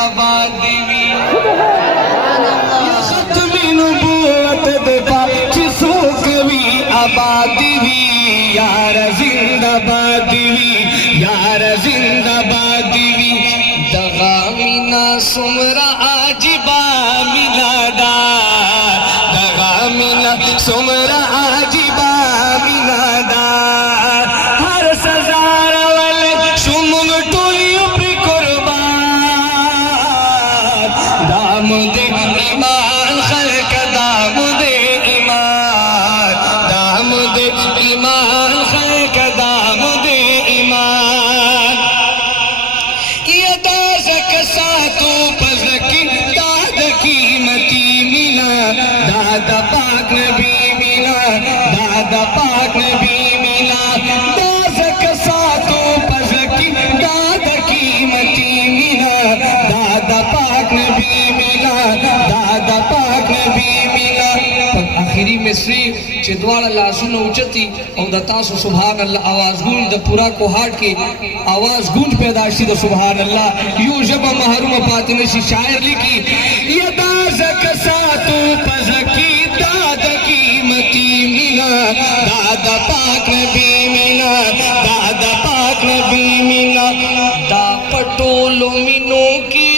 آباد وی یا ختم نبوت دفاع چسو کوی آباد وی یار زندہ باد وی یار زندہ باد وی دغامینا سمرا عاجبا ملادا دغامینا سمرا عاجبا ملادا ہر سزار والے شمم ٹولی اپری قربان دام دے ایمان خلق دام دے ایمان دام دے ایمان خلق دام دے ایمان یہ دازک ساتو پزکی داد قیمتی مینا دادا پاک نبی مینا دادا پاک نبی مینا دازک ساتو پزکی داد قیمتی مینا دادا پاک نبی مینا دادا پاک نبی مینا آخری مصری چھ دوار اللہ سنو اچتی او دا تاسو سبحان اللہ آواز گونج دا پورا کو ہاٹ کے آواز گونج پیداشتی دا سبحان اللہ یوں جبا محروم پاتنشی شاعر لکی یہ دازک ساتو پزکی داد قیمتی مینا دادا پاک نبی مینا دادا پاک نبی مینا دا پٹولو مینوں کی